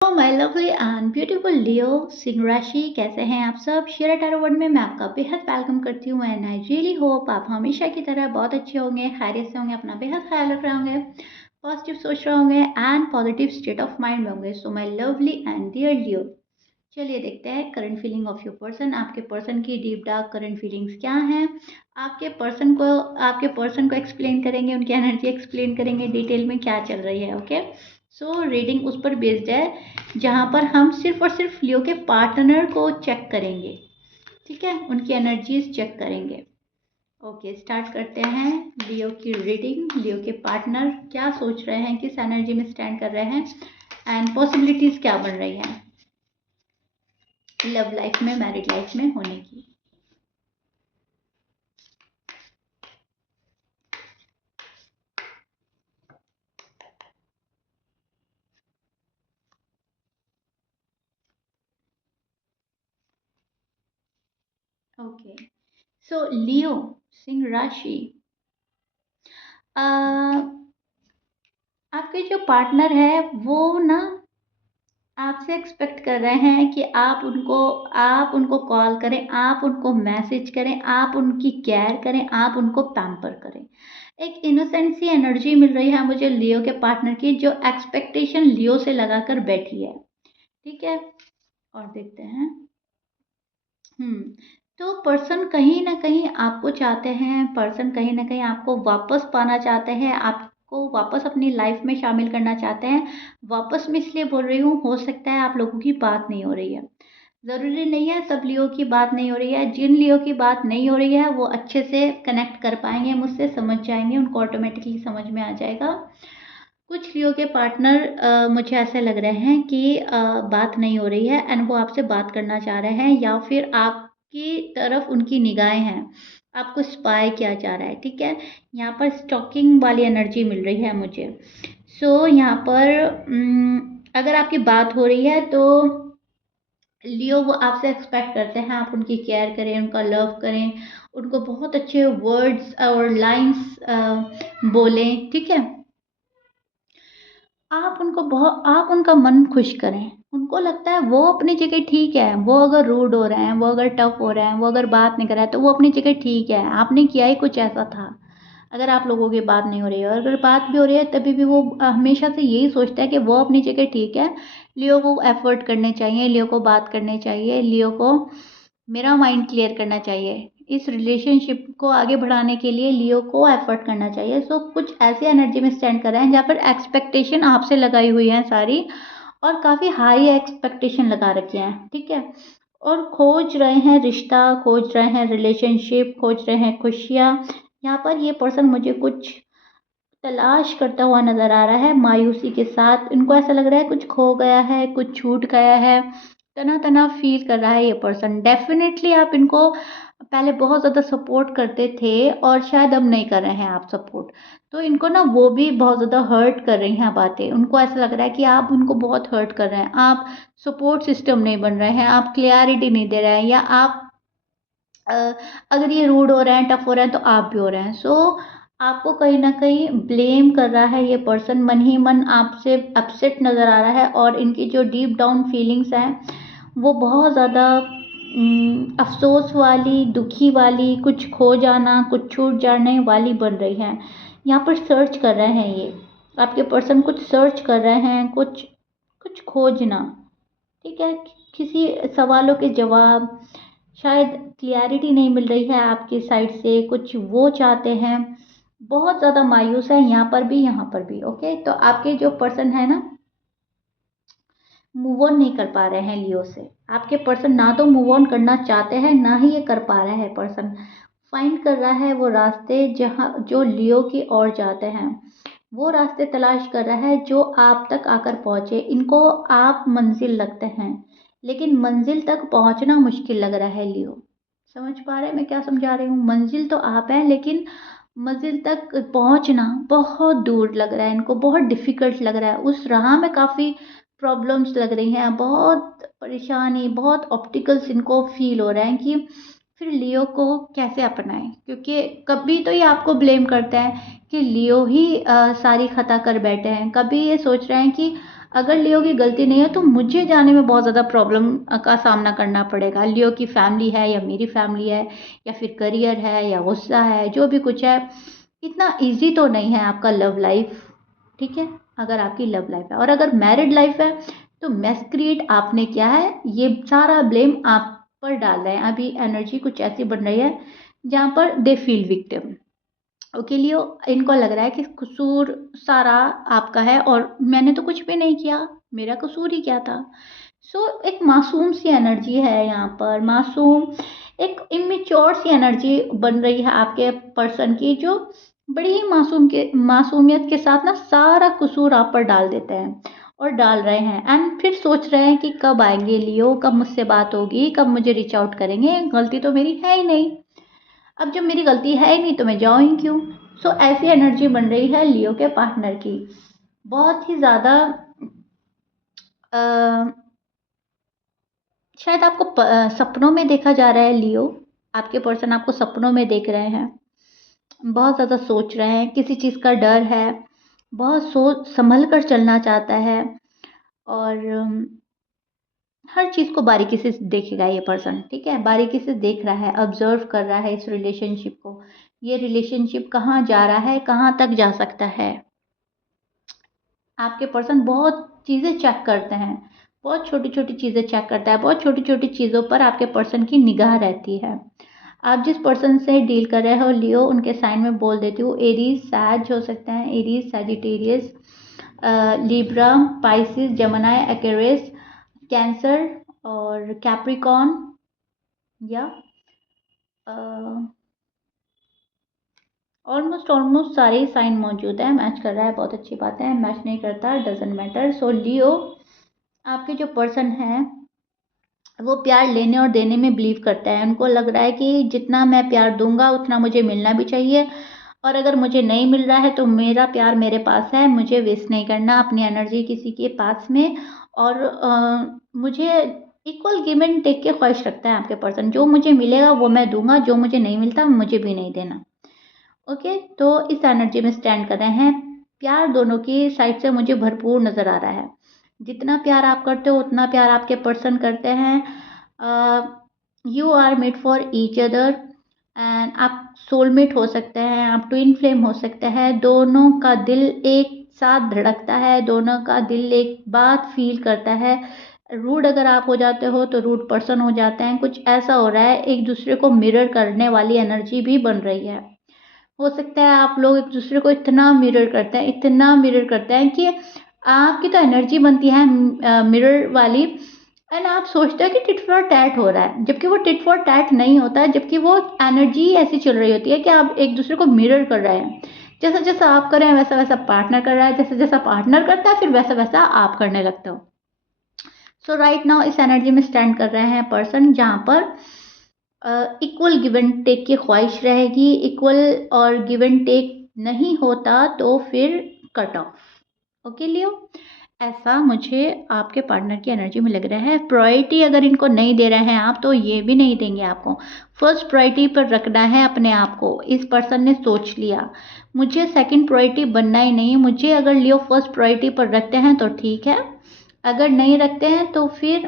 तो my lovely and beautiful लियो सिंह राशि, कैसे हैं आप सब। शेयर टैरो वर्ल्ड में मैं आपका बेहद वेलकम करती हूँ एंड आई रियली होप आप हमेशा की तरह बहुत अच्छे होंगे, खैरियत से होंगे, अपना बेहद ख्याल रख रहे होंगे, पॉजिटिव सोच रहे होंगे and positive state of mind में होंगे। So my lovely and dear Leo, चलिए देखते हैं current feeling of your person. आपके पर्सन की डीप डार्क करंट फीलिंग्स क्या हैं। आपके पर्सन को एक्सप्लेन करेंगे, उनकी एनर्जी एक्सप्लेन करेंगे, डिटेल में क्या चल रही है। ओके, सो रीडिंग उस पर बेस्ड है जहाँ पर हम सिर्फ और सिर्फ लियो के पार्टनर को चेक करेंगे, ठीक है, उनकी एनर्जीज चेक करेंगे। ओके, स्टार्ट करते हैं लियो की रीडिंग। लियो के पार्टनर क्या सोच रहे हैं, किस एनर्जी में स्टैंड कर रहे हैं एंड पॉसिबिलिटीज क्या बन रही हैं लव लाइफ में, मैरिड लाइफ में होने की। ओके, सो लियो सिंह राशि, आपके जो पार्टनर है वो ना आपसे एक्सपेक्ट कर रहे हैं कि आप उनको कॉल करें, आप उनको मैसेज करें, आप उनकी केयर करें, आप उनको पैम्पर करें। एक इनोसेंट सी एनर्जी मिल रही है मुझे लियो के पार्टनर की, जो एक्सपेक्टेशन लियो से लगाकर बैठी है, ठीक है। और देखते हैं, हम्म, तो पर्सन कहीं ना कहीं आपको चाहते हैं, पर्सन कहीं ना कहीं आपको वापस पाना चाहते हैं, आपको वापस अपनी लाइफ में शामिल करना चाहते हैं। वापस मैं इसलिए बोल रही हूँ, हो सकता है आप लोगों की बात नहीं हो रही है, ज़रूरी नहीं है सब लियो की बात नहीं हो रही है। जिन लियो की बात नहीं हो रही है वो अच्छे से कनेक्ट कर पाएंगे मुझसे, समझ जाएंगे, उनको ऑटोमेटिकली समझ में आ जाएगा। कुछ लियो के पार्टनर मुझे ऐसे लग रहे हैं कि बात नहीं हो रही है एंड वो आपसे बात करना चाह रहे हैं, या फिर आपकी तरफ उनकी निगाहें हैं, आपको स्पाई किया जा रहा है, ठीक है। यहाँ पर स्टॉकिंग वाली एनर्जी मिल रही है मुझे। सो यहाँ पर अगर आपकी बात हो रही है तो लियो वो आपसे एक्सपेक्ट करते हैं आप उनकी केयर करें, उनका लव करें, उनको बहुत अच्छे वर्ड्स और लाइंस बोलें, ठीक है। आप उनका मन खुश करें। उनको लगता है वो अपनी जगह ठीक है, वो अगर रूड हो रहे हैं, वो अगर टफ हो रहे हैं, वो अगर बात नहीं कर रहा है तो वो अपनी जगह ठीक है। आपने किया ही कुछ ऐसा था। अगर आप लोगों की बात नहीं हो रही है और अगर बात भी हो रही है तभी भी वो हमेशा से यही सोचता है कि वो अपनी जगह ठीक है। लियो को एफर्ट करने चाहिए, लियो को बात करनी चाहिए, लियो को मेरा माइंड क्लियर करना चाहिए। इस रिलेशनशिप को आगे बढ़ाने के लिए लियो को एफर्ट करना चाहिए। सो कुछ ऐसी एनर्जी में स्टैंड कर रहे हैं जहाँ पर एक्सपेक्टेशन आपसे लगाई हुई है सारी, और काफ़ी हाई एक्सपेक्टेशन लगा रखी हैं, ठीक है। और खोज रहे हैं रिश्ता, खोज रहे हैं रिलेशनशिप, खोज रहे हैं खुशियाँ। यहाँ पर ये पर्सन मुझे कुछ तलाश करता हुआ नज़र आ रहा है मायूसी के साथ। इनको ऐसा लग रहा है कुछ खो गया है, कुछ छूट गया है, तना तना फील कर रहा है ये पर्सन। डेफिनेटली आप इनको पहले बहुत ज़्यादा सपोर्ट करते थे और शायद अब नहीं कर रहे हैं आप सपोर्ट, तो इनको ना वो भी बहुत ज़्यादा हर्ट कर रही हैं बातें। उनको ऐसा लग रहा है कि आप उनको बहुत हर्ट कर रहे हैं, आप सपोर्ट सिस्टम नहीं बन रहे हैं, आप क्लियरिटी नहीं दे रहे हैं, या आप अ, अगर ये रूड हो रहे हैं, टफ हो रहे हैं तो आप भी हो रहे हैं। सो आपको कहीं ना कहीं ब्लेम कर रहा है ये पर्सन, मन ही मन आपसे अपसेट नज़र आ रहा है, और इनकी जो डीप डाउन फीलिंग्स हैं वो बहुत ज़्यादा अफसोस वाली, दुखी वाली, कुछ खो जाना, कुछ छूट जाने वाली बन रही हैं। यहाँ पर सर्च कर रहे हैं ये आपके पर्सन, कुछ सर्च कर रहे हैं, कुछ कुछ खोजना, ठीक है। किसी सवालों के जवाब, शायद क्लियरिटी नहीं मिल रही है आपकी साइड से, कुछ वो चाहते हैं। बहुत ज़्यादा मायूस है यहाँ पर भी, यहाँ पर भी। ओके, तो आपके जो पर्सन है ना, मूव ऑन नहीं कर पा रहे हैं लियो से। आपके पर्सन ना तो मूव ऑन करना चाहते हैं, ना ही ये कर पा रहा है पर्सन। फाइंड कर रहा है वो रास्ते जहाँ जो लियो की ओर जाते हैं, वो रास्ते तलाश कर रहा है जो आप तक आकर पहुँचे। इनको आप मंजिल लगते हैं, लेकिन मंजिल तक पहुँचना मुश्किल लग रहा है लियो। समझ पा रहे हैं मैं क्या समझा रही हूँ। मंजिल तो आप हैं, लेकिन मंजिल तक पहुँचना बहुत दूर लग रहा है इनको, बहुत डिफ़िकल्ट लग रहा है। उस राह में काफ़ी प्रॉब्लम्स लग रही हैं, बहुत परेशानी, बहुत ऑब्स्टिकल्स इनको फ़ील हो रहे हैं कि फिर लियो को कैसे अपनाएं। क्योंकि कभी तो ये आपको ब्लेम करते हैं कि लियो ही सारी खता कर बैठे हैं, कभी ये सोच रहे हैं कि अगर लियो की गलती नहीं है तो मुझे जाने में बहुत ज़्यादा प्रॉब्लम का सामना करना पड़ेगा। लियो की फैमिली है या मेरी फैमिली है या फिर करियर है या गुस्सा है, जो भी कुछ है, इतना ईज़ी तो नहीं है आपका लव लाइफ, ठीक है? अगर आपकी लव लाइफ है और अगर मैरिड लाइफ है तो मेस क्रिएट आपने किया है, ये सारा ब्लेम आप पर डाल रहे हैं। अभी एनर्जी कुछ ऐसी बन रही है जहाँ पर दे फील विक्टिम। ओके लियो, इनको लग रहा है कि कसूर सारा आपका है और मैंने तो कुछ भी नहीं किया, मेरा कसूर ही क्या था। एक मासूम सी एनर्जी है यहाँ पर, मासूम, एक इमेच्योर सी एनर्जी बन रही है आपके पर्सन की, जो बड़ी ही मासूमियत के साथ ना सारा कसूर आप पर डाल देते हैं और डाल रहे हैं, एंड फिर सोच रहे हैं कि कब आएंगे लियो, कब मुझसे बात होगी, कब मुझे रीच आउट करेंगे, गलती तो मेरी है ही नहीं। अब जब मेरी गलती है ही नहीं तो मैं जाऊँ ही क्यों? ऐसी एनर्जी बन रही है लियो के पार्टनर की। बहुत ही ज़्यादा अ, शायद आपको सपनों में देखा जा रहा है लियो। आपके पर्सन आपको सपनों में देख रहे हैं। बहुत ज़्यादा सोच रहे हैं, किसी चीज़ का डर है, बहुत सोच संभल कर चलना चाहता है और हर चीज़ को बारीकी से देखेगा ये पर्सन, ठीक है? बारीकी से देख रहा है, ऑब्जर्व कर रहा है इस रिलेशनशिप को। ये रिलेशनशिप कहाँ जा रहा है, कहाँ तक जा सकता है। आपके पर्सन बहुत चीज़ें चेक करते हैं, बहुत छोटी-छोटी चीज़ें चेक करता है, बहुत छोटी-छोटी चीज़ों पर आपके पर्सन की निगाह रहती है। आप जिस पर्सन से डील कर रहे हो लियो, उनके साइन में बोल देती हूँ, एरीज सैज हो सकते हैं, Aries Sagittarius, Libra, Pisces, जमनाई, Aquarius, cancer और कैप्रिकॉर्न या ऑलमोस्ट ऑलमोस्ट सारे ही साइन मौजूद है। मैच कर रहा है, बहुत अच्छी बात है। मैच नहीं करता, डजेंट मैटर। सो लियो, आपके जो पर्सन है वो प्यार लेने और देने में बिलीव करता है। उनको लग रहा है कि जितना मैं प्यार दूंगा उतना मुझे मिलना भी चाहिए, और अगर मुझे नहीं मिल रहा है तो मेरा प्यार मेरे पास है, मुझे वेस्ट नहीं करना अपनी एनर्जी किसी के पास में। और मुझे इक्वल गिव एंड टेक के ख्वाहिश रखता है आपके पर्सन। जो मुझे मिलेगा वो मैं दूंगा, जो मुझे नहीं मिलता मुझे भी नहीं देना। ओके, तो इस एनर्जी में स्टैंड कर रहे हैं। प्यार दोनों की साइड से मुझे भरपूर नज़र आ रहा है। जितना प्यार आप करते हो उतना प्यार आपके पर्सन करते हैं। You are made for each other, and आप सोलमेट हो सकते हैं, आप ट्विन फ्लेम हो सकते हैं। दोनों का दिल एक साथ धड़कता है, दोनों का दिल एक बात फील करता है। रूड अगर आप हो जाते हो तो रूड पर्सन हो जाते हैं। कुछ ऐसा हो रहा है, एक दूसरे को मिरर करने वाली एनर्जी भी बन रही है। हो सकता है आप लोग एक दूसरे को इतना मिरर करते हैं, इतना मिरर करते हैं कि आपकी तो एनर्जी बनती है मिरर वाली, एंड आप सोचते हो कि टिट फॉर टैट हो रहा है, जबकि वो टिट फॉर टैट नहीं होता है। जबकि वो एनर्जी ऐसी चल रही होती है कि आप एक दूसरे को मिरर कर रहे हैं। जैसा जैसा आप कर रहे हैं वैसा वैसा पार्टनर कर रहा है, जैसा जैसा पार्टनर करता है फिर वैसा वैसा आप करने लगते हो। राइट नाउ इस एनर्जी में स्टैंड कर रहे हैं पर्सन, जहाँ पर इक्वल गिव एंड टेक की ख्वाहिश रहेगी। इक्वल और गिव एंड टेक नहीं होता तो फिर कट ऑफ। ओके लियो, ऐसा मुझे आपके पार्टनर की एनर्जी में लग रहा है। प्रायोरिटी अगर इनको नहीं दे रहे हैं आप, तो ये भी नहीं देंगे आपको। फर्स्ट प्रायोरिटी पर रखना है अपने आप को। इस पर्सन ने सोच लिया मुझे सेकंड प्रायोरिटी बनना ही नहीं। मुझे अगर लियो फर्स्ट प्रायोरिटी पर रखते हैं तो ठीक है, अगर नहीं रखते हैं तो फिर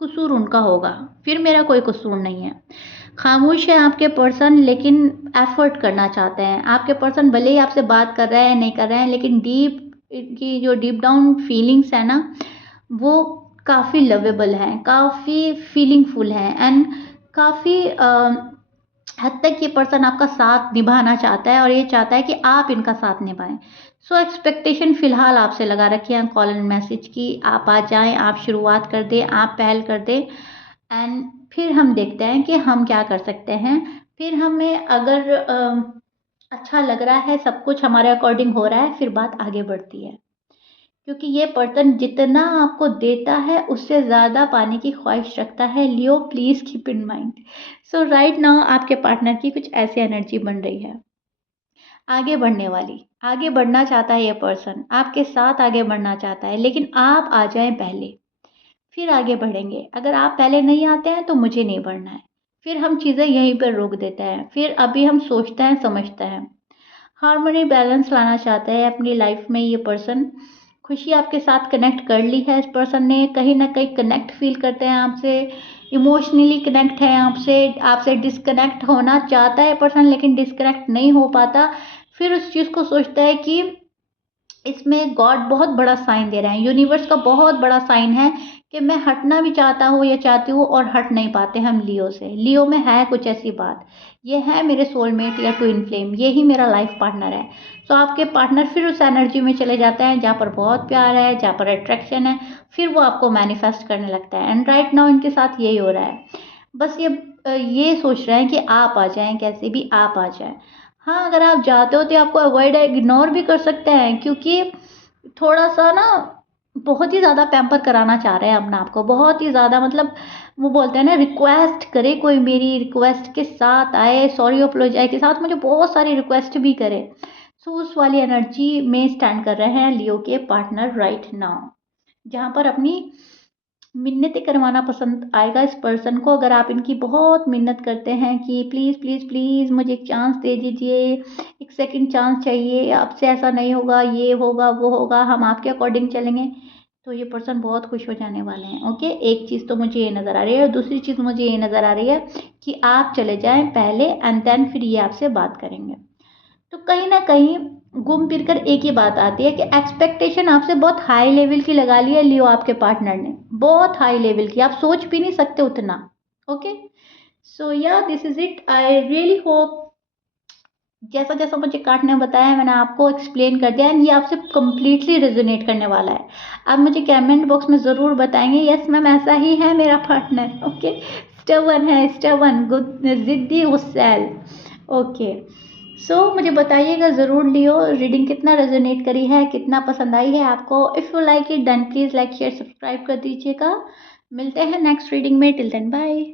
कसूर उनका होगा, फिर मेरा कोई कसूर नहीं है। खामोश है आपके पर्सन, लेकिन एफर्ट करना चाहते हैं। आपके पर्सन भले ही आपसे बात कर रहे हैं, नहीं कर रहे हैं, लेकिन डीप की जो डीप डाउन फीलिंग्स है ना, वो काफ़ी लवेबल हैं, काफ़ी फीलिंगफुल हैं, एंड काफ़ी हद तक ये पर्सन आपका साथ निभाना चाहता है और ये चाहता है कि आप इनका साथ निभाएं। एक्सपेक्टेशन फ़िलहाल आपसे लगा रखी है कॉल एंड मैसेज की। आप आ जाएं, आप शुरुआत कर दें, आप पहल कर दें, एंड फिर हम देखते हैं कि हम क्या कर सकते हैं। फिर हमें अगर अच्छा लग रहा है, सब कुछ हमारे अकॉर्डिंग हो रहा है, फिर बात आगे बढ़ती है। क्योंकि ये पर्सन जितना आपको देता है उससे ज़्यादा पाने की ख्वाहिश रखता है। Leo, please keep in mind. Right now आपके पार्टनर की कुछ ऐसी एनर्जी बन रही है, आगे बढ़ने वाली। आगे बढ़ना चाहता है ये पर्सन, आपके साथ आगे बढ़ना चाहता है, लेकिन आप आ जाएं पहले, फिर आगे बढ़ेंगे। अगर आप पहले नहीं आते हैं तो मुझे नहीं बढ़ना है, फिर हम चीज़ें यहीं पर रोक देते हैं। फिर अभी हम सोचते हैं, समझते हैं। हार्मनी बैलेंस लाना चाहता है अपनी लाइफ में ये पर्सन। खुशी आपके साथ कनेक्ट कर ली है इस पर्सन ने, कहीं ना कहीं कनेक्ट फील करते हैं आपसे, इमोशनली कनेक्ट है आपसे, आपसे डिस्कनेक्ट होना चाहता है पर्सन लेकिन डिस्कनेक्ट नहीं हो पाता। फिर उस चीज़ को सोचता है कि इसमें गॉड बहुत बड़ा साइन दे रहा है, यूनिवर्स का बहुत बड़ा साइन है कि मैं हटना भी चाहता हूँ या चाहती हूँ और हट नहीं पाते हम लियो से। लियो में है कुछ ऐसी बात, ये है मेरे सोलमेट या ट्विन फ्लेम, ये ही मेरा लाइफ पार्टनर है। तो आपके पार्टनर फिर उस एनर्जी में चले जाते हैं जहाँ पर बहुत प्यार है, जहाँ पर अट्रैक्शन है, फिर वो आपको मैनिफेस्ट करने लगता है। एंड राइट नाउ इनके साथ यही हो रहा है। बस ये सोच रहे हैं कि आप आ जाएं, कैसे भी आप आ जाएं। हाँ, अगर आप जाते हो तो आपको अवॉइड इग्नोर भी कर सकते हैं, क्योंकि थोड़ा-सा ना बहुत ही ज़्यादा पैम्पर कराना चाह रहे हैं अपने आप को, बहुत ही ज़्यादा, मतलब वो बोलते हैं ना, रिक्वेस्ट करे कोई मेरी रिक्वेस्ट के साथ आए, सॉरी अपोलोजाइज़ के साथ मुझे बहुत सारी रिक्वेस्ट भी करे। सो उस वाली एनर्जी में स्टैंड कर रहे हैं लियो के पार्टनर राइट नाउ, जहाँ पर अपनी मिन्नतें करवाना पसंद आएगा इस पर्सन को। अगर आप इनकी बहुत मिन्नत करते हैं कि प्लीज़ प्लीज़ प्लीज़ मुझे एक चांस दे दीजिए, एक सेकंड चांस चाहिए, आपसे ऐसा नहीं होगा, ये होगा वो होगा, हम आपके अकॉर्डिंग चलेंगे, तो ये पर्सन बहुत खुश हो जाने वाले हैं। ओके, एक चीज़ तो मुझे ये नज़र आ रही है, और दूसरी चीज़ मुझे ये नज़र आ रही है कि आप चले जाएं पहले एंड देन फिर ये आपसे बात करेंगे। तो कहीं न कहीं घूम फिर कर एक ही बात आती है कि एक्सपेक्टेशन आपसे बहुत हाई लेवल की लगा ली है लियो आपके पार्टनर ने, बहुत हाई लेवल की, आप सोच भी नहीं सकते उतना। Okay, so yeah this is it. I really hope जैसा-जैसा मुझे काट ने बताया मैंने आपको एक्सप्लेन कर दिया, एंड ये आपसे कंप्लीटली रेज़ोनेट करने वाला है। आप मुझे कमेंट बॉक्स में ज़रूर बताएँगे, यस मैम ऐसा ही है मेरा पार्टनर। ओके, स्टबर्न है, स्टबर्न, ज़िद्दी, गुस्सैल। ओके, मुझे बताइएगा ज़रूर लियो रीडिंग कितना रेजोनेट करी है, कितना पसंद आई है आपको। If you like it then please like share subscribe कर दीजिएगा। मिलते हैं नेक्स्ट रीडिंग में, टिल देन बाय।